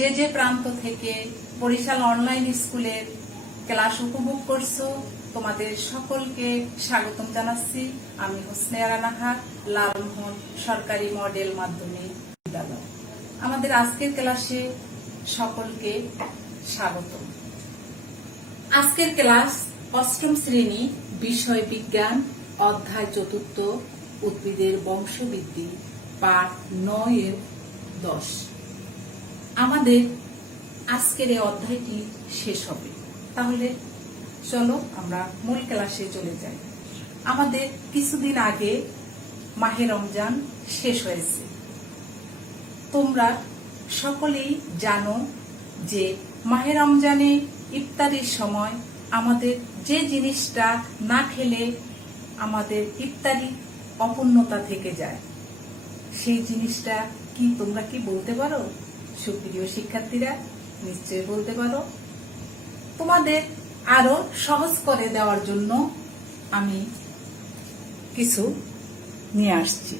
যে যে প্রান্ত থেকে বরিশাল অনলাইন স্কুলের ক্লাস উপভোগ করছো তোমাদের সকলকে স্বাগতম জানাচ্ছি। আমি হোসনে রানাহার, লালমোহন সরকারি মডেল মাধ্যমিক বিদ্যালয়। আমাদের আজকের ক্লাসে সকলকে স্বাগত। আজকের ক্লাস অষ্টম শ্রেণী, বিষয় বিজ্ঞান, অধ্যায় 4 উদ্ভিদের বংশবৃদ্ধি, পাঠ 9-10। আমাদের আজকের এই অধ্যায়টি শেষ হবে। তাহলে চলো আমরা মূল ক্লাসে চলে যাই। আমাদের কিছুদিন আগে মাহে রমজান শেষ হয়েছে। তোমরা সকলেই জানো যে মাহে রমজানে ইফতারির সময় আমাদের যে জিনিসটা না খেলে আমাদের ইফতারি অপূর্ণতা থেকে যায়, সেই জিনিসটা কি তোমরা কি বলতে পারো? সুপ্রিয় শিক্ষার্থীরা নিশ্চয়ই বলতে পারো। তোমাদের আরো সহজ করে দেওয়ার জন্য আমি কিছু নিয়ে আসছি।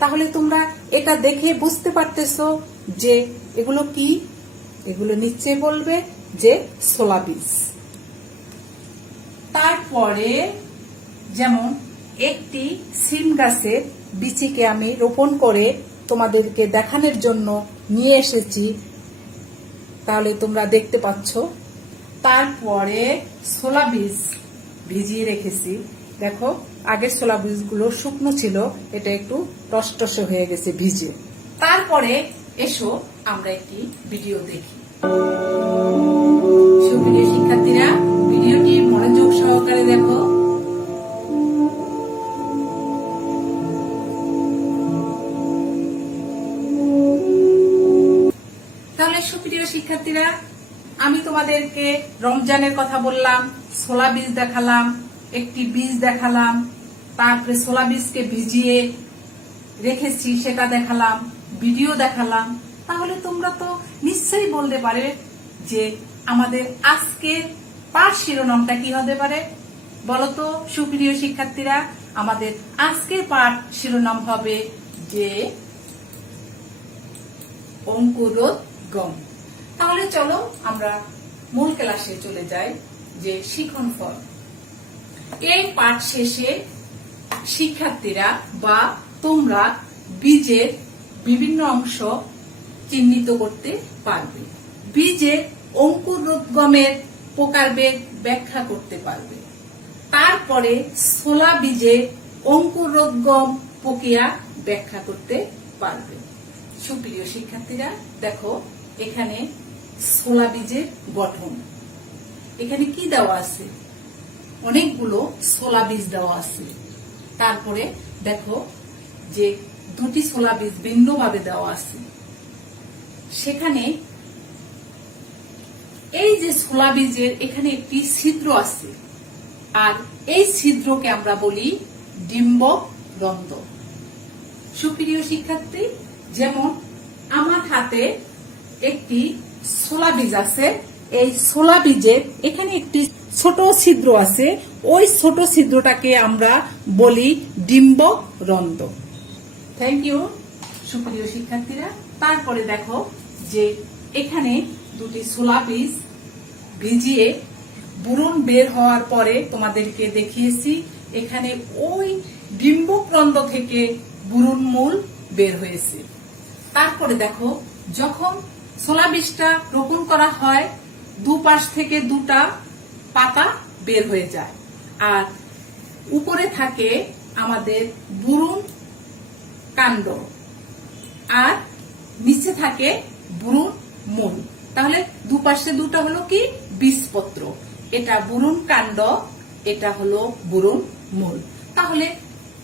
তাহলে তোমরা এটা দেখে বুঝতে পারতেছো যে এগুলো কি। এগুলো নিশ্চয়ই বলবে যে ছোলা বীজ। তারপরে যেমন একটি সিম গাছের বীজকে আমি রোপণ করে তোমাদেরকে দেখানোর জন্য নিয়ে এসেছি, তাহলে তোমরা দেখতে পাচ্ছ। তারপরে ছোলা বীজ ভিজিয়ে রেখেছি। দেখো, আগের ছোলা বীজগুলো শুকনো ছিল, এটা একটু টসটসে হয়ে গেছে ভিজে। তারপরে এসো আমরা একটি ভিডিও দেখি। সুপ্রিয় শিক্ষার্থীরা, ভিডিওটি মনোযোগ সহকারে দেখো। সুপ্রিয় শিক্ষার্থীরা, আমি তোমাদেরকে রমজানের কথা বললাম, ছোলা বীজ দেখালাম, একটি বীজ দেখালাম, তারপরে ছোলা বীজকে ভিজিয়ে রেখেছি সেটা দেখালাম, ভিডিও দেখালাম। তাহলে তোমরা তো নিশ্চয়ই বলতে পারে যে আমাদের আজকের পাঠ শিরোনামটা কি হতে পারে? বলতো সুপ্রিয় শিক্ষার্থীরা, আমাদের আজকের পাঠ শিরোনাম হবে যে অঙ্কুরোদ্গম। তাহলে চলো আমরা মূল ক্লাসে চলে যাই, যে শিখন ফল। এই পাঠ শেষে শিক্ষার্থীরা বা তোমরা বীজের বিভিন্ন অংশ চিহ্নিত করতে পারবে, বীজের অঙ্কুরোদ্গমের প্রকারভেদ ব্যাখ্যা করতে পারবে, তারপরে ছোলা বীজের অঙ্কুরোদ্গম প্রক্রিয়া ব্যাখ্যা করতে পারবে। সুপ্রিয় শিক্ষার্থীরা, দেখো এখানে ছোলা বীজের গঠন। এখানে কি দেওয়া আছে? অনেকগুলো ছোলা বীজ দেওয়া আছে। তারপরে দেখো যে দুটি ছোলা বীজ ভিন্নভাবে দেওয়া আছে। সেখানে এই যে ছোলা বীজের এখানে একটি ছিদ্র আছে, আর এই ছিদ্রকে আমরা বলি ডিম্বক রন্ধ্র। সুপ্রিয় শিক্ষার্থী, যেমন আমার হাতে একটি ছোলা বীজ আছে, এই ছোলা বীজের এখানে একটি ছোট ছিদ্র আছে, ওই ছোট ছিদ্রটাকে আমরা বলি ডিম্বক রন্ধ্র। থ্যাংক ইউ সুপ্রিয় শিক্ষার্থীরা। তারপরে দেখো যে এখানে দুটি ছোলা বীজ ভিজিয়ে বুরুন বের হওয়ার পরে তোমাদেরকে দেখিয়েছি, এখানে ওই ডিম্বক রন্ধ্র থেকে বুরুন মূল বের হয়েছে। তারপরে দেখো, যখন ছোলা বীজটা রোপণ করা হয়, দুপাশ থেকে দুটা পাতা বের হয়ে যায়, আর উপরে থাকে আমাদের বুরুন কাণ্ড, আর নিচে থাকে বুরুন মূল। তাহলে দুপাশে দুটা হলো কি বীজপত্র, এটা বুরুন কাণ্ড, এটা হলো বুরুন মূল। তাহলে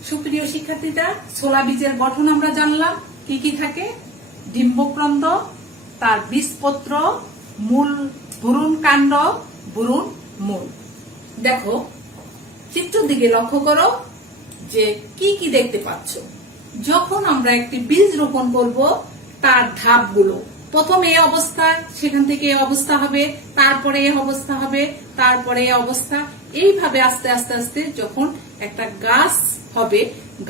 সুপ্রিয় শিক্ষার্থীরা, ছোলা বীজের গঠন আমরা জানলাম, কি কি থাকে? ডিম্বক রন্ধ্র, তার বীজপত্র, মূল, বুরুন কাণ্ড, বুরুন মূল। দেখো চিত্রের দিকে লক্ষ্য করো যে কি কি দেখতে পাচ্ছ। যখন আমরা একটি বীজ রোপণ করব, তার ধাপগুলো, প্রথম এই অবস্থা, সেখান থেকে এই অবস্থা হবে, তারপরে এই অবস্থা হবে, তারপরে এই অবস্থা, এইভাবে আস্তে আস্তে আস্তে যখন একটা গাছ হবে,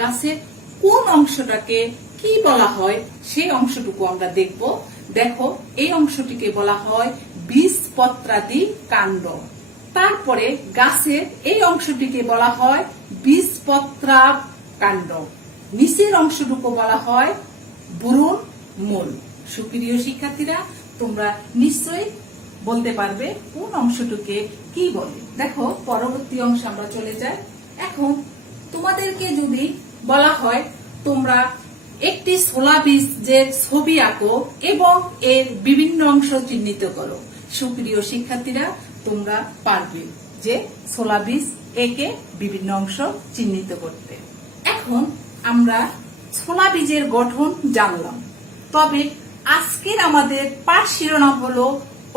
গাছের কোন অংশটাকে কি বলা হয় সেই অংশটুকু আমরা দেখব। দেখো এই অংশটিকে বলা হয় বীজপত্রাদি কাণ্ড। তারপরে গাছের এই অংশটিকে বলা হয় বীজপত্রা কাণ্ড। নিচের অংশটুকু বলা হয় বুরুন মূল। সুপ্রিয় শিক্ষার্থীরা, তোমরা নিশ্চয়ই বলতে পারবে কোন অংশটুকে কি বলে। দেখো পরবর্তী অংশে আমরা চলে যাই। এখন তোমাদেরকে যদি বলা হয় তোমরা একটি ছোলা বীজের ছবি আঁকো এবং এর বিভিন্ন অংশ চিহ্নিত করো। সুপ্রিয় শিক্ষার্থীরা, তোমরা পারবে যে ছোলা বীজ একে বিভিন্ন অংশ চিহ্নিত করতে। এখন আমরা ছোলা বীজের গঠন জানলাম, তবে আজকের আমাদের পাঠ শিরোনাম হলো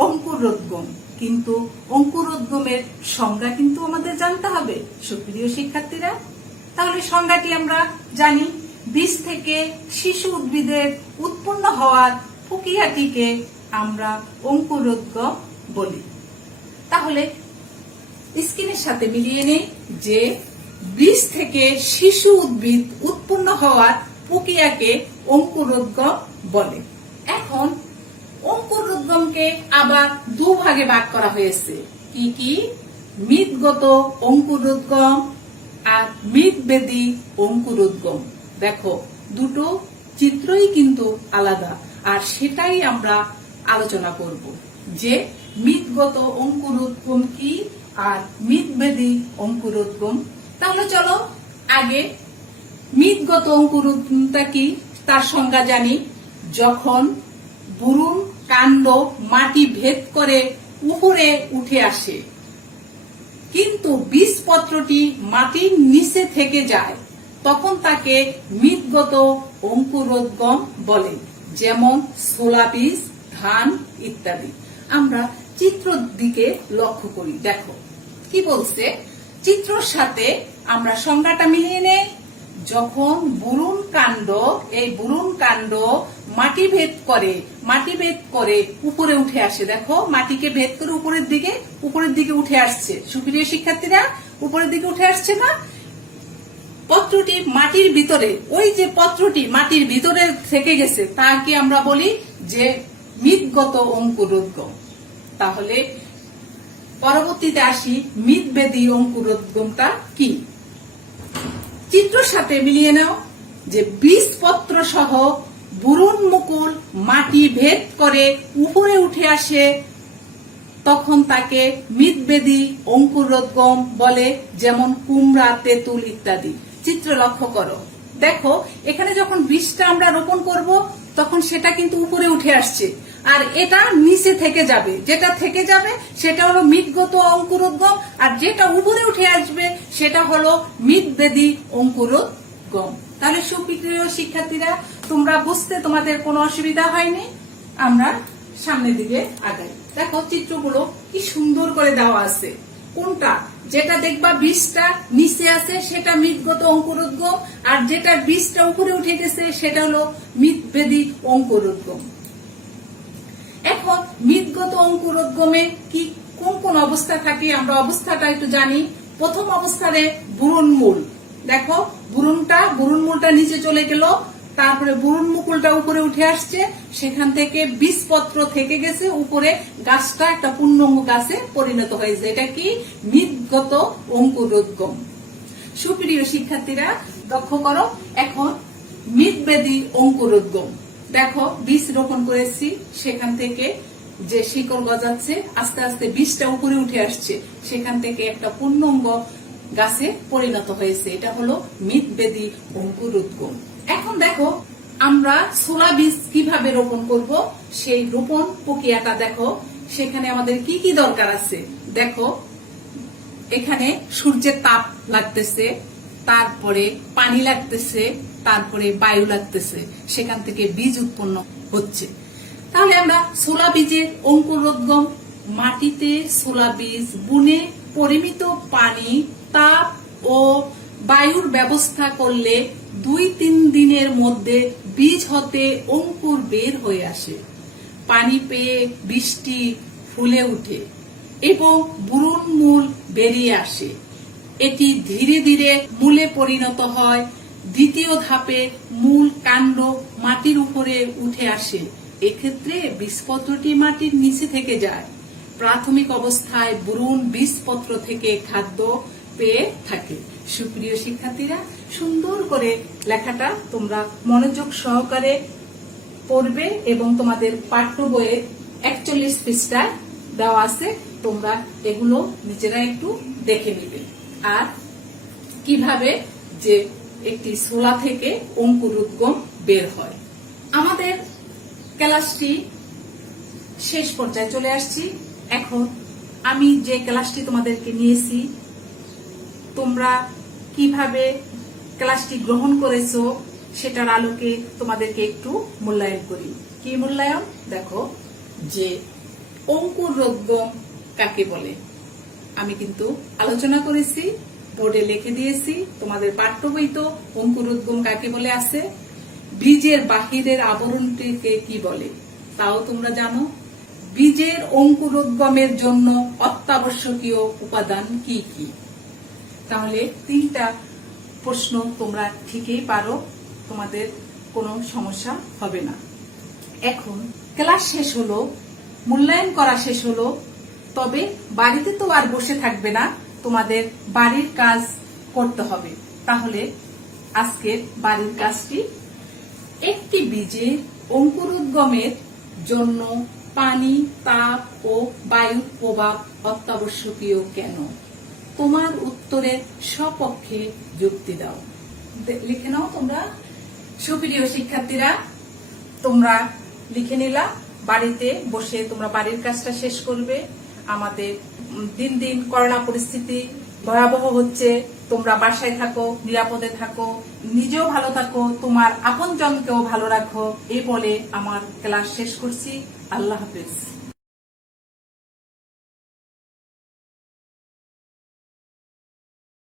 অঙ্কুরোদ্গম। কিন্তু অঙ্কুরোদ্গমের সংজ্ঞা কিন্তু আমাদের জানতে হবে সুপ্রিয় শিক্ষার্থীরা। তাহলে সংজ্ঞাটি আমরা জানি, বীজ থেকে শিশু উদ্ভিদের উৎপন্ন হওয়ার প্রক্রিয়াটিকে আমরা অঙ্কুরোদ্গম বলি। তাহলে স্ক্রিনের সাথে মিলিয়ে নেই যে বীজ থেকে শিশু উদ্ভিদ উৎপন্ন হওয়ার প্রক্রিয়াকে অঙ্কুরোদ্গম বলে। এখন অঙ্কুরোদ্গমকে আবার দুভাগে ভাগ করা হয়েছে। কি কি? মৃৎগত অঙ্কুরোদ্গম আর মৃৎবেদী অঙ্কুরোদ্গম। দেখো দুটো চিত্রই কিন্তু আলাদা, আর সেটাই আমরা আলোচনা করব যে মৃৎগত অঙ্কুরোদ্গম কি আর মৃৎবেদী অঙ্কুরোদ্গম। তাহলে চলো আগে মৃৎগত অঙ্কুরোদ্গমটা কি তার সংজ্ঞা জানি। যখন বুরুন কাণ্ড মাটি ভেদ করে উপরে উঠে আসে কিন্তু বীজপত্রটি মাটির নিচে থেকে যায়, তখন তাকে মৃৎগত অঙ্কুরোদ্গম বলে। যেমন ছোলা বীজ, ধান ইত্যাদি। আমরা চিত্রের দিকে লক্ষ্য করি। দেখো কি বলছে চিত্রের সাথে, আমরা সংজ্ঞাটা মিলিয়ে নেই। যখন বুরুন কাণ্ড, এই বুরুন কাণ্ড মাটি ভেদ করে উপরে উঠে আসে। দেখো মাটিকে ভেদ করে উপরের দিকে উঠে আসছে। সুপ্রিয় শিক্ষার্থীরা, উপরের দিকে উঠে আসছে না? পত্রটি মাটির ভিতরে, ওই যে পত্রটি মাটির ভিতরে থেকে গেছে তাকে আমরা বলি যে মৃৎগত অঙ্কুরোদ্গম। তাহলে পরবর্তীতে আসি মৃৎবেদী অঙ্কুরোদ্গমটা কি। চিত্রের সাথে মিলিয়ে নাও যে বীজপত্র সহ বুরুন মুকুল মাটি ভেদ করে উপরে উঠে আসে, তখন তাকে মৃৎবেদী অঙ্কুরোদ্গম বলে। যেমন কুমড়া, তেঁতুল ইত্যাদি। চিত্র লক্ষ্য করো। দেখো এখানে যখন বীজটা আমরা রোপণ করব তখন সেটা কিন্তু উপরে উঠে আসছে, আর এটা নিচে থেকে যাবে। যেটা থেকে যাবে সেটা হলো মৃৎগত অঙ্কুরোদ্গম, আর যেটা উপরে উঠে আসবে সেটা হলো মৃৎবেদী অঙ্কুরোদ্গম। তাহলে সুপ্রিয় শিক্ষার্থীরা, তোমরা বুঝতে তোমাদের কোনো অসুবিধা হয়নি। আমরা সামনের দিকে আগাই। দেখো চিত্রগুলো কি সুন্দর করে দেওয়া আছে। কোনটা? যেটা দেখবা বীজটা নিচে আছে সেটা মৃৎগত অঙ্কুরোদ্গম, আর যেটা বীজটা উপরে উঠে গেছে সেটা হলো মৃৎবেদী অঙ্কুরোদ্গম। এখন মৃৎগত অঙ্কুরোদ্গমে কি কোন কোন অবস্থা থাকে আমরা অবস্থাটা একটু জানি। প্রথম অবস্থায় বুরুন মূল। দেখো বুরুন মূলটা নিচে চলে গেল, তারপরে বুরুন মুকুলটা উপরে উঠে আসছে, সেখান থেকে বীজপত্র থেকে গেছে উপরে, গাছটা একটা পূর্ণাঙ্গ গাছে পরিণত হয়েছে। এটা কি? মৃৎগত অঙ্কুরোদ্গম। সুপ্রিয় শিক্ষার্থীরা লক্ষ্য করো, এখন মৃৎবেদী অঙ্কুরোদ্গম। দেখো বীজ রোপণ করেছি, সেখান থেকে যে শিকড় গজাচ্ছে, আস্তে আস্তে বীজটা উপরে উঠে আসছে, সেখান থেকে একটা পূর্ণাঙ্গ গাছে পরিণত হয়েছে। এটা হলো মৃৎবেদী অঙ্কুরোদ্গম। এখন দেখো আমরা ছোলা বীজ কিভাবে রোপণ করব, সেই রোপণ প্রক্রিয়াটা দেখো। সেখানে আমাদের কি কি দরকার আছে। দেখো এখানে সূর্যের তাপ লাগতেছে, তারপরে পানি লাগতেছে, তারপরে বায়ু লাগতেছে, সেখান থেকে বীজ উৎপন্ন হচ্ছে। তাহলে আমরা ছোলা বীজের অঙ্কুরোদ্গম, মাটিতে ছোলা বীজ বুনে পরিমিত পানি, তাপ ও বায়ুর ব্যবস্থা করলে 2-3 দিনের মধ্যে বীজ হতে অঙ্কুর বের হয়ে আসে। পানি পেয়ে বৃষ্টি ফুলে উঠে এবং বুরুন মূল বেরিয়ে আসে। এটি ধীরে ধীরে মূলে পরিণত হয়। দ্বিতীয় ধাপে মূল কাণ্ড মাটির উপরে উঠে আসে। এক্ষেত্রে বীজপত্রটি মাটির নিচে থেকে যায়। প্রাথমিক অবস্থায় ভ্রূণ বীজপত্র থেকে খাদ্য পেয়ে থাকে। সুপ্রিয় শিক্ষার্থীরা, সুন্দর করে লেখাটা তোমরা মনোযোগ সহকারে পড়বে এবং তোমাদের পাঠ্য বইয়ে 41 পৃষ্ঠায় দেওয়া আছে, তোমরা এগুলো নিজেরা একটু দেখে নিবে। আর কিভাবে যে একটি ছোলা থেকে অঙ্কুরোদ্গম বের হয়। আমাদের ক্লাসটি শেষ পর্যায়ে চলে আসছি। এখন আমি যে ক্লাসটি তোমাদেরকে নিয়েছি, তোমরা কিভাবে ক্লাসটি গ্রহণ করেছো সেটার আলোকে তোমাদেরকে একটু মূল্যায়ন করি। কি মূল্যায়ন? দেখো যে অঙ্কুরোদ্গম কাকে বলে আমি কিন্তু আলোচনা করেছি, বোর্ডে লিখে দিয়েছি। তোমাদের পাঠ্য বই তো অঙ্কুরোদ্গম কাকে বলে আছে। বীজের বাহিরের আবরণটিকে কি বলে তাও তোমরা জানো। বীজের অঙ্কুরোদ্গমের জন্য অত্যাবশ্যকীয় উপাদান কি কি। তাহলে 3টা প্রশ্ন তোমরা ঠিকই পারো, তোমাদের কোনো সমস্যা হবে না। এখন ক্লাস শেষ হলো, মূল্যায়ন করা শেষ হলো, তবে বাড়িতে তো আর বসে থাকবে না, তোমাদের বাড়ির কাজ করতে হবে। তাহলে আজকের বাড়ির কাজটি, একটি বীজের অঙ্কুরোদ্গমের জন্য পানি, তাপ ও বায়ুর প্রভাব অত্যাবশ্যকীয় কেন? তোমার উত্তরের সপক্ষে যুক্তি দাও। লিখে নাও তোমরা। সুপ্রিয় শিক্ষার্থীরা, তোমরা লিখে নিলা। বাড়িতে বসে তোমরা বাড়ির কাজটা শেষ করবে। আমাদের দিন দিন করোনা পরিস্থিতি ভয়াবহ হচ্ছে, তোমরা বাসায় থাকো, নিরাপদে থাকো, নিজেও ভালো থাকো, তোমার আপনজনকেও ভালো রাখো। এই বলে আমার ক্লাস শেষ করছি। আল্লাহ হাফেজ।